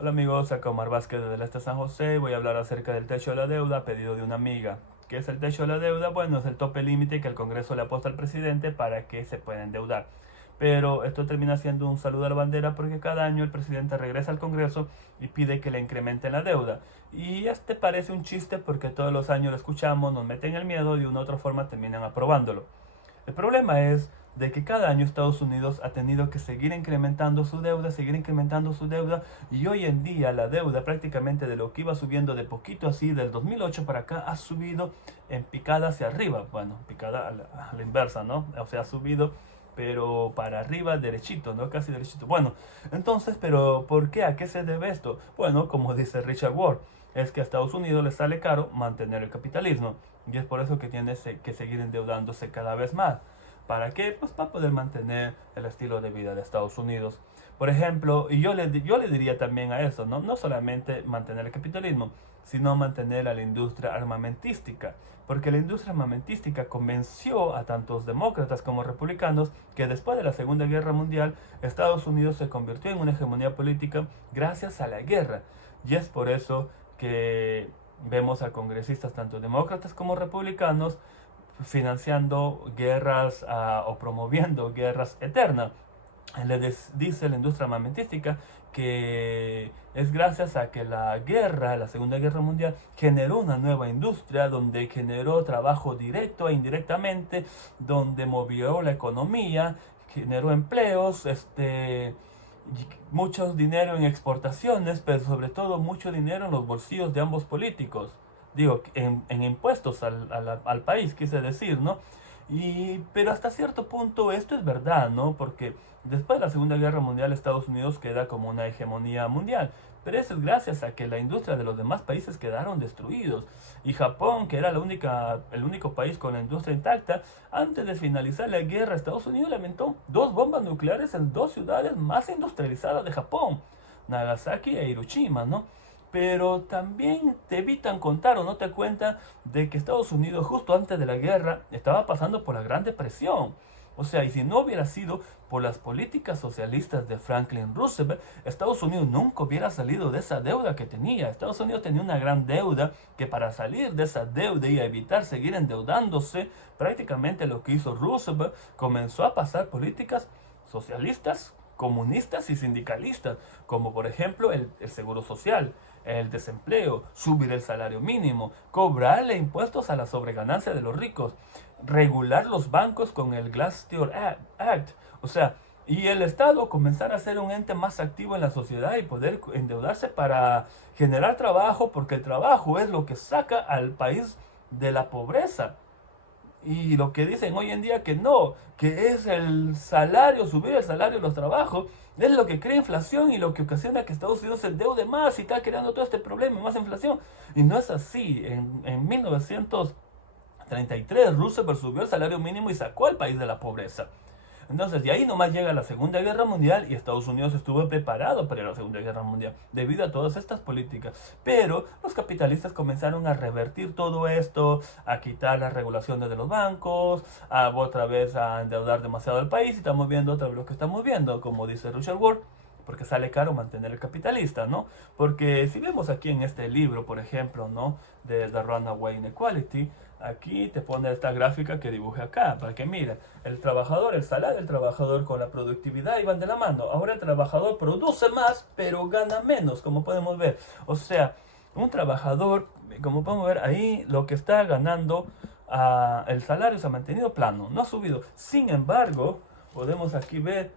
Hola amigos, acá Omar Vázquez desde el Este San José. Voy a hablar acerca del techo de la deuda a pedido de una amiga. ¿Qué es el techo de la deuda? Bueno, es el tope límite que el Congreso le ha puesto al presidente para que se pueda endeudar. Pero esto termina siendo un saludo a la bandera porque cada año el presidente regresa al Congreso y pide que le incrementen la deuda. Y este parece un chiste porque todos los años lo escuchamos, nos meten el miedo y de una u otra forma terminan aprobándolo. El problema es de que cada año Estados Unidos ha tenido que seguir incrementando su deuda y hoy en día la deuda prácticamente de lo que iba subiendo de poquito así del 2008 para acá ha subido en picada hacia arriba, bueno, picada a la inversa, ¿no? O sea, ha subido pero para arriba derechito, ¿no? Casi derechito. Bueno, entonces, pero ¿por qué? ¿A qué se debe esto? Bueno, como dice Richard Ward, es que a Estados Unidos le sale caro mantener el capitalismo y es por eso que tiene que seguir endeudándose cada vez más. ¿Para qué? Pues para poder mantener el estilo de vida de Estados Unidos. Por ejemplo, y yo le diría también a eso, ¿no? No solamente mantener el capitalismo, sino mantener a la industria armamentística. Porque la industria armamentística convenció a tantos demócratas como republicanos que después de la Segunda Guerra Mundial, Estados Unidos se convirtió en una hegemonía política gracias a la guerra. Y es por eso que vemos a congresistas tanto demócratas como republicanos financiando guerras o promoviendo guerras eternas. Dice la industria armamentística que es gracias a que la Segunda Guerra Mundial, generó una nueva industria donde generó trabajo directo e indirectamente, donde movió la economía, generó empleos, mucho dinero en exportaciones, pero sobre todo mucho dinero en los bolsillos de ambos políticos. Digo, en impuestos al país, quise decir, ¿no? Pero hasta cierto punto esto es verdad, ¿no? Porque después de la Segunda Guerra Mundial Estados Unidos queda como una hegemonía mundial. Pero eso es gracias a que la industria de los demás países quedaron destruidos. Y Japón, que era el único país con la industria intacta, antes de finalizar la guerra, Estados Unidos lamentó dos bombas nucleares en dos ciudades más industrializadas de Japón, Nagasaki e Hiroshima, ¿no? Pero también te evitan contar o no te cuentan de que Estados Unidos justo antes de la guerra estaba pasando por la Gran Depresión. O sea, y si no hubiera sido por las políticas socialistas de Franklin Roosevelt, Estados Unidos nunca hubiera salido de esa deuda que tenía. Estados Unidos tenía una gran deuda que para salir de esa deuda y evitar seguir endeudándose, prácticamente lo que hizo Roosevelt comenzó a pasar políticas socialistas, comunistas y sindicalistas, como por ejemplo el seguro social, el desempleo, subir el salario mínimo, cobrarle impuestos a la sobreganancia de los ricos, regular los bancos con el Glass-Steagall Act, o sea, y el Estado comenzar a ser un ente más activo en la sociedad y poder endeudarse para generar trabajo, porque el trabajo es lo que saca al país de la pobreza. Y lo que dicen hoy en día que no, que es el salario, subir el salario de los trabajos, es lo que crea inflación y lo que ocasiona que Estados Unidos se endeude más y está creando todo este problema, más inflación. Y no es así. En 1933 Roosevelt subió el salario mínimo y sacó al país de la pobreza. Entonces, de ahí nomás llega la Segunda Guerra Mundial y Estados Unidos estuvo preparado para la Segunda Guerra Mundial debido a todas estas políticas. Pero los capitalistas comenzaron a revertir todo esto, a quitar las regulaciones de los bancos, a otra vez a endeudar demasiado al país y estamos viendo otra vez lo que estamos viendo, como dice Richard Ward, porque sale caro mantener el capitalista, ¿no? Porque si vemos aquí en este libro, por ejemplo, ¿no? De The Runaway Inequality, aquí te pone esta gráfica que dibujé acá, para que mira, el trabajador, el salario del trabajador con la productividad iban de la mano. Ahora el trabajador produce más, pero gana menos, como podemos ver. O sea, un trabajador, como podemos ver ahí, lo que está ganando, el salario se ha mantenido plano, no ha subido. Sin embargo, podemos aquí ver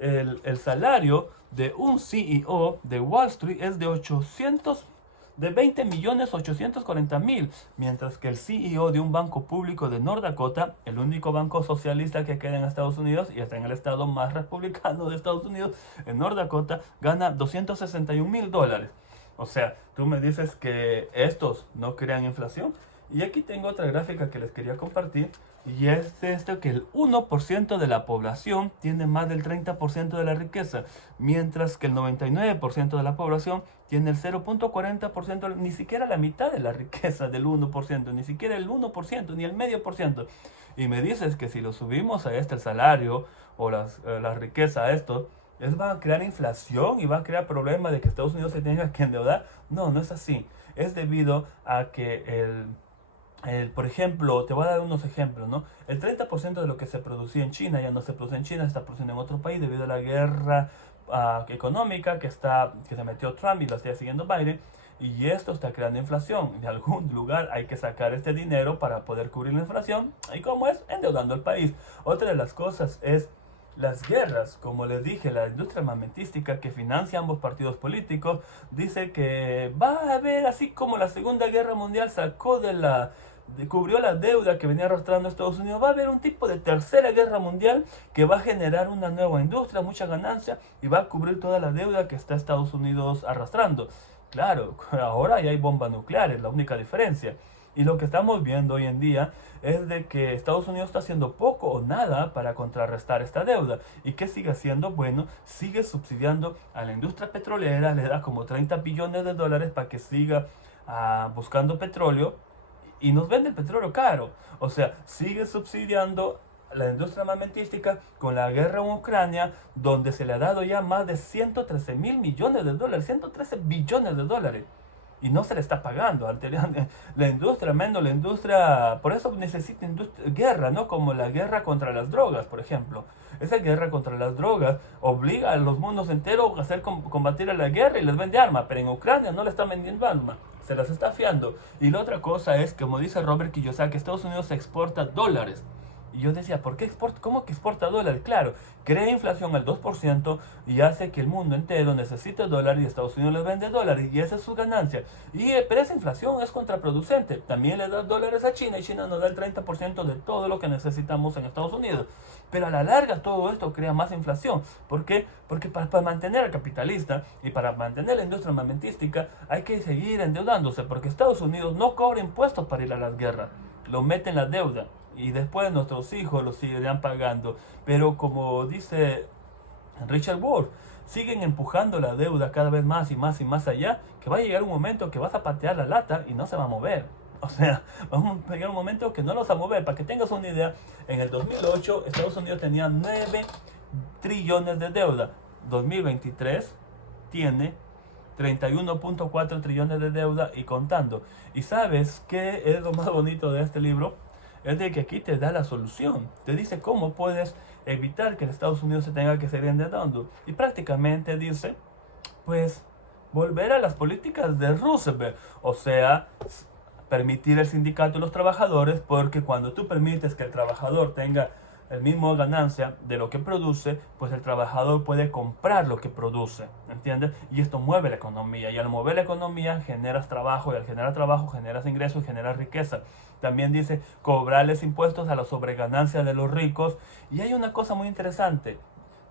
el salario de un CEO de Wall Street es de 20.840.000, mientras que el CEO de un banco público de North Dakota, el único banco socialista que queda en Estados Unidos y está en el estado más republicano de Estados Unidos, en North Dakota, gana $261.000. O sea, tú me dices que estos no crean inflación. Y aquí tengo otra gráfica que les quería compartir. Y es esto que el 1% de la población tiene más del 30% de la riqueza, mientras que el 99% de la población tiene el 0.40%, ni siquiera la mitad de la riqueza del 1%, ni siquiera el 1%, ni el medio por ciento. Y me dices que si lo subimos a este el salario o la riqueza a esto, eso va a crear inflación y va a crear problemas de que Estados Unidos se tenga que endeudar. No, no es así. Es debido a que por ejemplo, te voy a dar unos ejemplos, ¿no? El 30% de lo que se producía en China ya no se produce en China, se está produciendo en otro país debido a la guerra económica que se metió Trump y la está siguiendo Biden. Y esto está creando inflación. De algún lugar hay que sacar este dinero para poder cubrir la inflación. ¿Y cómo es? Endeudando al país. Otra de las cosas es las guerras. Como les dije, la industria armamentística que financia ambos partidos políticos dice que va a haber, así como la Segunda Guerra Mundial cubrió la deuda que venía arrastrando Estados Unidos, va a haber un tipo de tercera guerra mundial que va a generar una nueva industria, mucha ganancia y va a cubrir toda la deuda que está Estados Unidos arrastrando. Claro, ahora ya hay bombas nucleares, la única diferencia. Y lo que estamos viendo hoy en día es de que Estados Unidos está haciendo poco o nada para contrarrestar esta deuda. ¿Y qué sigue haciendo? Bueno, sigue subsidiando a la industria petrolera, le da como 30 billones de dólares para que siga buscando petróleo y nos vende el petróleo caro. O sea, sigue subsidiando la industria armamentística con la guerra en Ucrania, donde se le ha dado ya más de 113 mil millones de dólares, 113 billones de dólares. Y no se le está pagando. La industria, menos la industria, por eso necesita guerra, ¿no? Como la guerra contra las drogas, por ejemplo. Esa guerra contra las drogas obliga a los mundos enteros a combatir a la guerra y les vende armas, pero en Ucrania no le están vendiendo armas, se las está fiando. Y la otra cosa es, como dice Robert Kiyosaki, Estados Unidos exporta dólares. Y yo decía, ¿por qué exporta? ¿Cómo que exporta dólares? Claro, crea inflación al 2% y hace que el mundo entero necesite dólares y Estados Unidos les vende dólares y esa es su ganancia. Pero esa inflación es contraproducente. También le da dólares a China y China nos da el 30% de todo lo que necesitamos en Estados Unidos. Pero a la larga todo esto crea más inflación. ¿Por qué? Porque para mantener al capitalista y para mantener la industria armamentística hay que seguir endeudándose porque Estados Unidos no cobra impuestos para ir a las guerras. Lo mete en la deuda. Y después nuestros hijos lo seguirán pagando. Pero como dice Richard Wolff, siguen empujando la deuda cada vez más y más y más allá, que va a llegar un momento que vas a patear la lata y no se va a mover. O sea, vamos a llegar un momento que no los va a mover. Para que tengas una idea, en el 2008 Estados Unidos tenía 9 trillones de deuda. 2023 tiene 31.4 trillones de deuda y contando. ¿Y sabes qué es lo más bonito de este libro? Es de que aquí te da la solución. Te dice cómo puedes evitar que el Estados Unidos se tenga que seguir endeudando. Y prácticamente dice, pues, volver a las políticas de Roosevelt. O sea, permitir el sindicato y los trabajadores, porque cuando tú permites que el trabajador tenga el mismo ganancia de lo que produce, pues el trabajador puede comprar lo que produce, ¿entiendes? Y esto mueve la economía, y al mover la economía generas trabajo, y al generar trabajo generas ingresos y generas riqueza. También dice cobrarles impuestos a la sobreganancia de los ricos, y hay una cosa muy interesante,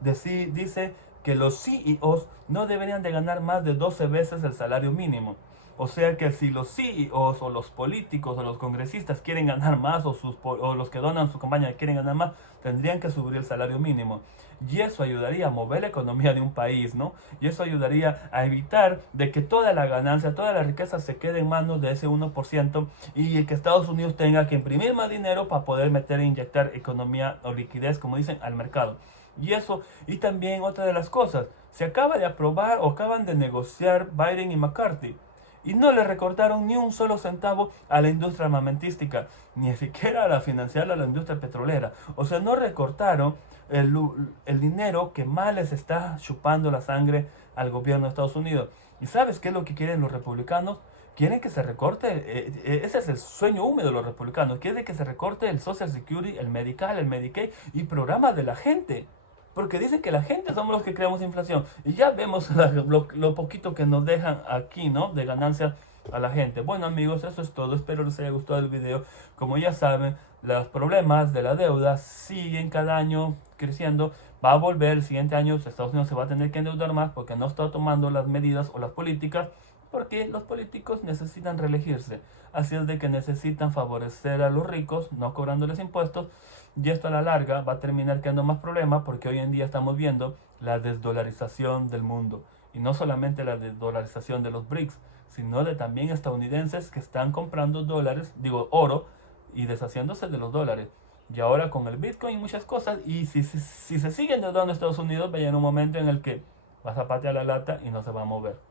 dice que los CEOs no deberían de ganar más de 12 veces el salario mínimo. O sea que si los CEOs o los políticos o los congresistas quieren ganar más o los que donan su campaña quieren ganar más, tendrían que subir el salario mínimo. Y eso ayudaría a mover la economía de un país, ¿no? Y eso ayudaría a evitar de que toda la ganancia, toda la riqueza se quede en manos de ese 1% y que Estados Unidos tenga que imprimir más dinero para poder meter e inyectar economía o liquidez, como dicen, al mercado. Y también otra de las cosas, se acaba de aprobar o acaban de negociar Biden y McCarthy. Y no le recortaron ni un solo centavo a la industria armamentística, ni siquiera a la financiar a la industria petrolera. O sea, no recortaron el dinero que más les está chupando la sangre al gobierno de Estados Unidos. ¿Y sabes qué es lo que quieren los republicanos? Quieren que se recorte, ese es el sueño húmedo de los republicanos, quieren que se recorte el Social Security, el Medical, el Medicaid y programas de la gente. Porque dicen que la gente somos los que creamos inflación. Y ya vemos lo poquito que nos dejan aquí, ¿no? De ganancia a la gente. Bueno amigos, eso es todo. Espero les haya gustado el video. Como ya saben, los problemas de la deuda siguen cada año creciendo. Va a volver el siguiente año. Estados Unidos se va a tener que endeudar más porque no está tomando las medidas o las políticas. Porque los políticos necesitan reelegirse. Así es de que necesitan favorecer a los ricos, no cobrándoles impuestos. Y esto a la larga va a terminar creando más problemas porque hoy en día estamos viendo la desdolarización del mundo. Y no solamente la desdolarización de los BRICS, sino de también estadounidenses que están comprando oro y deshaciéndose de los dólares. Y ahora con el Bitcoin y muchas cosas, y si se sigue endeudando Estados Unidos, va a llegar un momento en el que vas a patear la lata y no se va a mover.